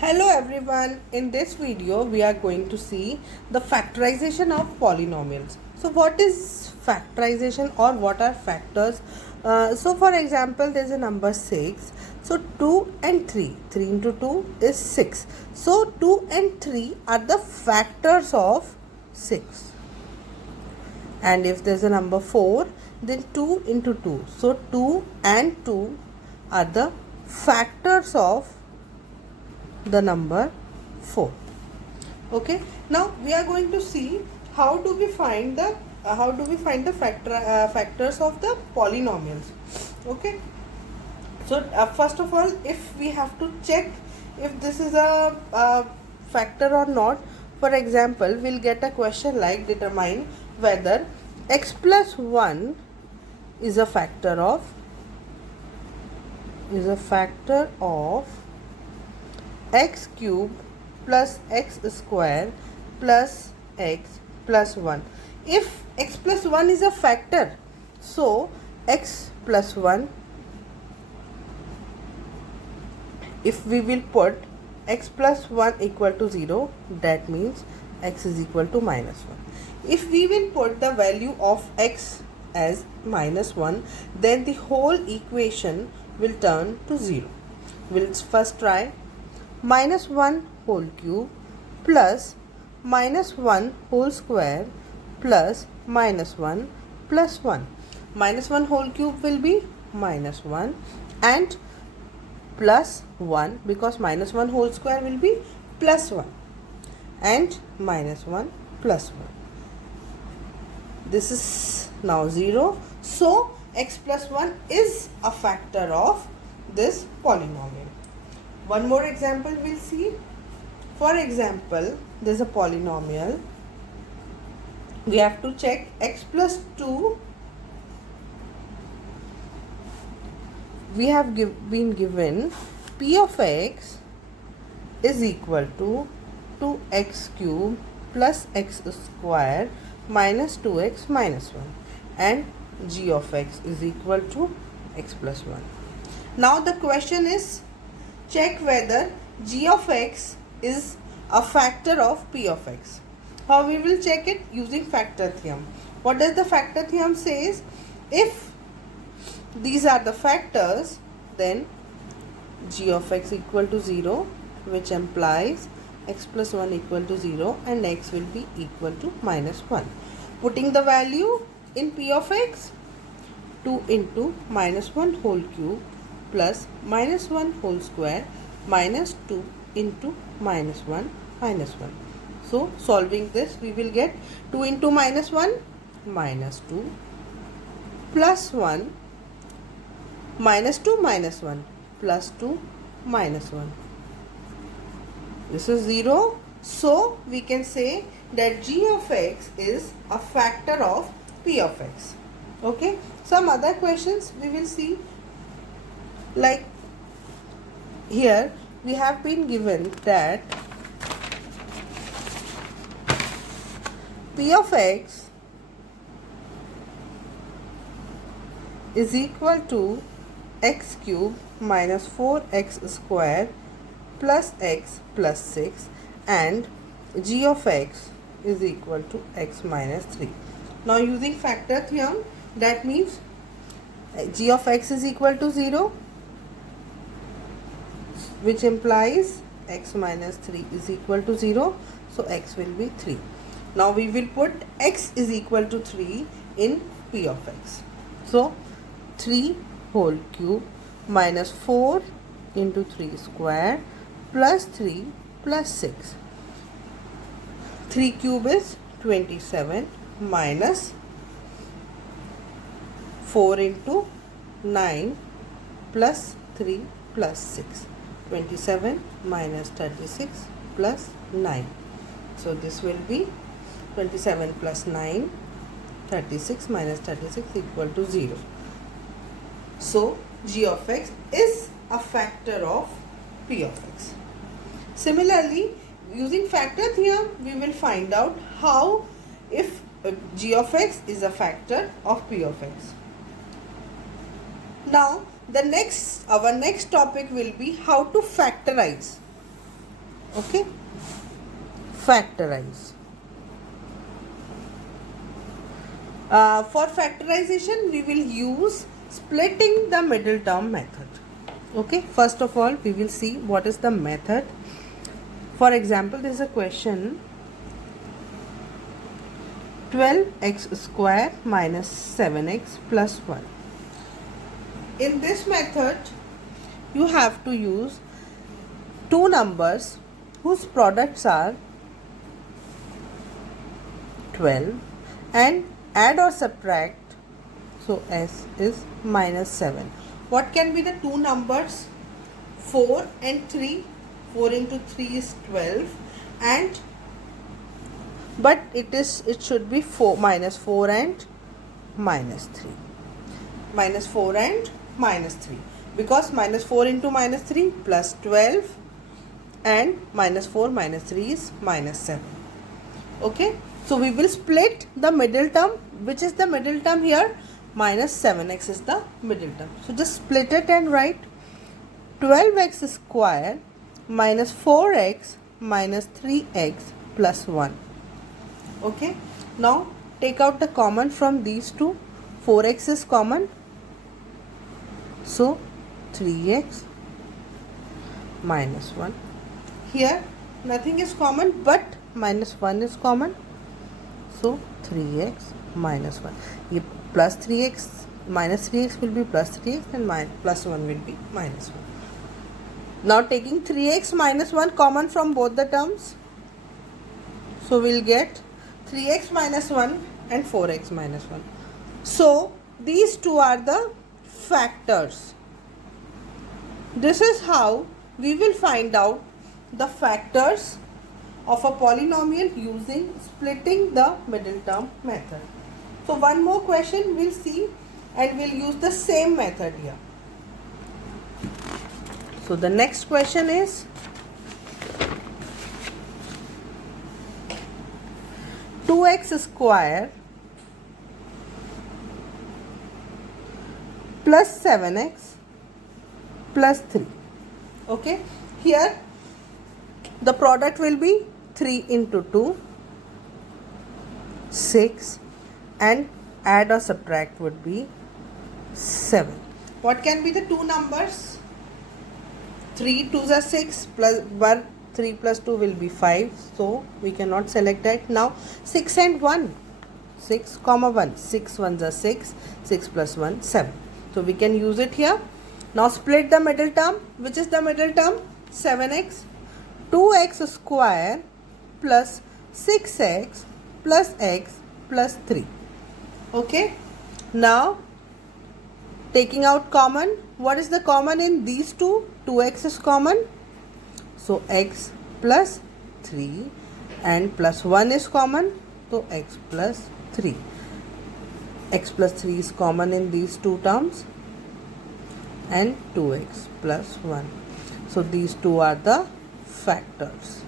Hello everyone, in this video we are going to see the factorization of polynomials. So what is factorization or what are factors? So for example, there is a number 6. So 2 and 3, 3 into 2 is 6. So 2 and 3 are the factors of 6. And if there is a number 4, then 2 into 2. So 2 and 2 are the factors of the number 4. Okay, now we are going to see how do we find the factors of the polynomials. Okay, so first of all, if we have to check if this is a factor or not. For example, we'll get a question like determine whether x plus 1 is a factor of x cube plus x square plus x plus 1. If x plus 1 is a factor, so x plus 1, if we will put x plus 1 equal to 0, that means x is equal to minus 1. If we will put the value of x as minus 1, then the whole equation will turn to 0. We'll first try minus 1 whole cube plus minus 1 whole square plus minus 1 plus 1. Minus 1 whole cube will be minus 1 and plus 1, because minus 1 whole square will be plus 1 and minus 1 plus 1. This is now 0. So x plus 1 is a factor of this polynomial. One more example we'll see. For example, there's a polynomial. We have to check x plus 2. We have been given p of x is equal to 2x cube plus x square minus 2x minus 1 and g of x is equal to x plus 1. Now the question is, check whether g of x is a factor of p of x. How we will check it? Using factor theorem. What does the factor theorem says? If these are the factors, then g of x equal to 0, which implies x plus 1 equal to 0 and x will be equal to minus 1. Putting the value in p of x, 2 into minus 1 whole cube plus minus 1 whole square minus 2 into minus 1 minus 1. So solving this, we will get 2 into minus 1 minus 2 plus 1 minus 2 minus 1 plus 2 minus 1. This is 0. So we can say that g of x is a factor of p of x. Okay. Some other questions we will see. Like here we have been given that p of x is equal to x cube minus 4x square plus x plus 6 and g of x is equal to x minus 3. Now using factor theorem, that means g of x is equal to 0, which implies x minus 3 is equal to 0. So x will be 3. Now we will put x is equal to 3 in p of x. So 3 whole cube minus 4 into 3 square plus 3 plus 6. 3 cube is 27 minus 4 into 9 plus 3 plus 6. 27 minus 36 plus 9. So this will be 27 plus 9, 36 minus 36 equal to 0. So g of x is a factor of p of x. Similarly, using factor theorem, we will find out how if g of x is a factor of p of x. Now our next topic will be how to factorize Okay, factorize. For factorization, we will use splitting the middle term method. Okay, first of all, we will see what is the method. For example, there is a question 12x square minus 7x plus 1. In this method, you have to use two numbers whose products are 12 and add or subtract, so s is minus 7. What can be the two numbers? 4 and 3. 4 into 3 is 12, and but it should be 4 minus 4 and minus 3. Minus 4 and minus 3, because minus 4 into minus 3 plus 12, and minus 4 minus 3 is minus 7. Okay, so we will split the middle term. Which is the middle term here? Minus 7x is the middle term. So just split it and write 12x square minus 4x minus 3x plus 1. Okay, now take out the common from these two. 4x is common, so 3x minus 1. Here nothing is common, but minus 1 is common, so 3x minus 1. ये plus 3x minus 3x will be plus 3x, and plus 1 will be minus 1. Now taking 3x minus 1 common from both the terms, so we'll get 3x minus 1 and 4x minus 1. So these two are the factors. This is how we will find out the factors of a polynomial using splitting the middle term method. So one more question we'll see, and we'll use the same method here. So the next question is two x square plus 7x plus 3. Okay, here the product will be 3 into 2, 6, and add or subtract would be 7. What can be the two numbers? 3 2s are 6, plus 1, 3 plus 2 will be 5, so we cannot select that. Now 6 and 1, 6 comma 1, 6 1s are 6, 6 plus 1 7, so we can use it here. Now split the middle term. Which is the middle term? 7x. 2x square plus 6x plus x plus 3. Okay, now taking out common. What is the common in these two? 2x is common, so x plus 3, and plus 1 is common, so x plus 3. X plus 3 is common in these two terms, and 2x plus 1. So these two are the factors.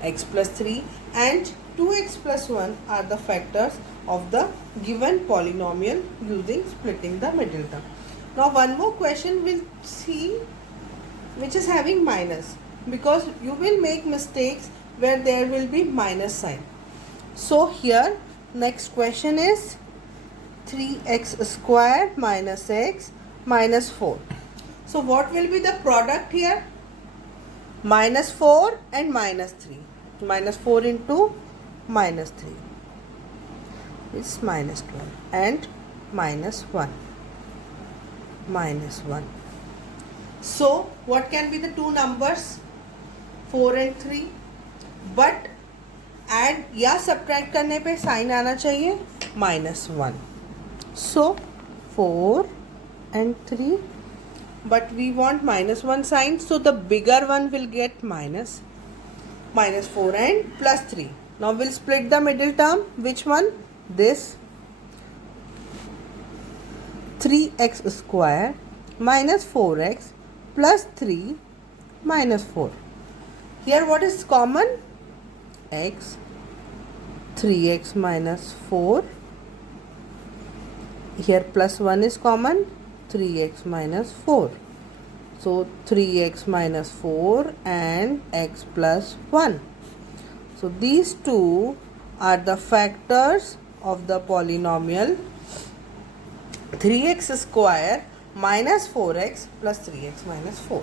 X plus 3 and 2x plus 1 are the factors of the given polynomial using splitting the middle term. Now one more question we'll see, which is having minus, because you will make mistakes where there will be minus sign. So here next question is 3x square minus x minus 4. So what will be the product here? Minus 4 and minus 3. Minus 4 into minus 3 is minus 12, and minus 1 minus 1. So what can be the two numbers? 4 and 3, but add या subtract करने पे sign आना चाहिए minus 1. So 4 and 3, but we want minus 1 sign, so the bigger one will get minus 4 and plus 3. Now we'll split the middle term. Which one? This 3x square minus 4x plus 3 minus 4. Here what is common? X. 3x minus 4. Here plus 1 is common, 3x minus 4. So 3x minus 4 and x plus 1. So these two are the factors of the polynomial 3x square minus 4x plus 3x minus 4.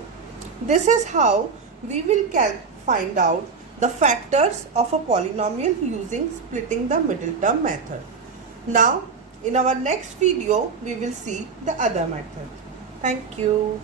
This is how we will find out the factors of a polynomial using splitting the middle term method. Now, in our next video, we will see the other method. Thank you.